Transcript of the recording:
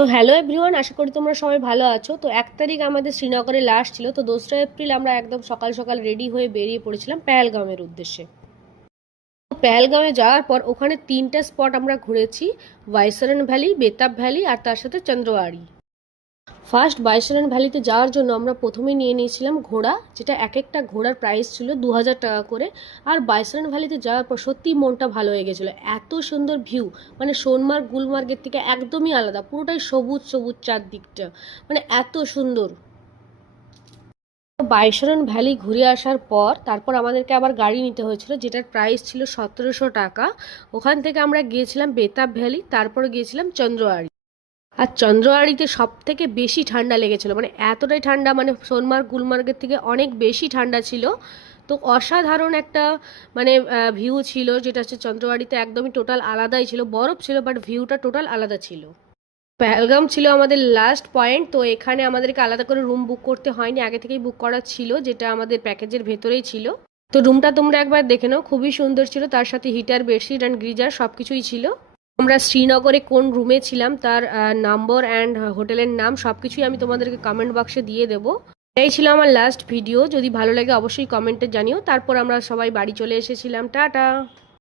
তো hello everyone, আশা করি তোমরা সবাই ভালো আছো। তো 1 তারিখ আমাদের শ্রীনগরে লাস্ট ছিল। তো 2রা এপ্রিল আমরা একদম সকাল সকাল রেডি হয়ে বেরিয়ে পড়েছিলাম পেহেলগামের উদ্দেশ্যে। তো পেহেলগামে যাওয়ার পর ওখানে 3টা স্পট আমরা ঘুরেছি: ভাইসরন ভ্যালি, বেতাব ভ্যালি আর তার সাথে চন্দ্রওয়াড়ি। ফার্স্ট বাইসরন ভ্যালিতে যাওয়ার জন্য আমরা প্রথমে নিয়ে নিয়েছিলাম ঘোড়া, যেটা এক একটা ঘোড়ার প্রাইস ছিল 2000 টাকা করে। আর বাইসরন ভ্যালিতে যাওয়ার পর সত্যিই মনটা ভালো হয়ে গেছিলো, এত সুন্দর ভিউ। মানে সোনমার্গ গুলমার্গের থেকে একদমই আলাদা, পুরোটাই সবুজ সবুজ চারদিকটা, মানে এত সুন্দর। বাইসরন ভ্যালি ঘুরে আসার পর তারপর আমাদেরকে আবার গাড়ি নিতে হয়েছিল, যেটার প্রাইস ছিল 1700 টাকা। ওখান থেকে আমরা গিয়েছিলাম বেতাব ভ্যালি, তারপরে গিয়েছিলাম চন্দ্রওয়াড়ি। আর চন্দ্রওয়াড়িতে সব থেকে বেশি ঠান্ডা লেগেছিল, মানে এতটাই ঠান্ডা, মানে সোনমার্গ গুলমার্গের থেকে অনেক বেশি ঠান্ডা ছিল। তো অসাধারণ একটা মানে ভিউ ছিল, যেটা হচ্ছে চন্দ্রওয়াড়িতে একদমই টোটাল আলাদাই ছিল, বরফ ছিল বাট ভিউটা টোটাল আলাদা ছিল। পেহেলগাম ছিল আমাদের লাস্ট পয়েন্ট। তো এখানে আমাদেরকে আলাদা করে রুম বুক করতে হয়নি, আগে থেকেই বুক করা ছিল, যেটা আমাদের প্যাকেজের ভেতরেই ছিল। তো রুমটা তোমরা একবার দেখে নাও, খুবই সুন্দর ছিল, তার সাথে হিটার, বেডশিট অ্যান্ড গিজার সব কিছুই ছিল। আমরা শ্রীনগরে কোন রুমে ছিলাম তার নম্বর অ্যান্ড হোটেলের নাম সব কিছুই আমি তোমাদেরকে কমেন্ট বক্সে দিয়ে দেবো। এই ছিল আমার লাস্ট ভিডিও, যদি ভালো লাগে অবশ্যই কমেন্টে জানিও। তারপর আমরা সবাই বাড়ি চলে এসেছিলাম। টাটা।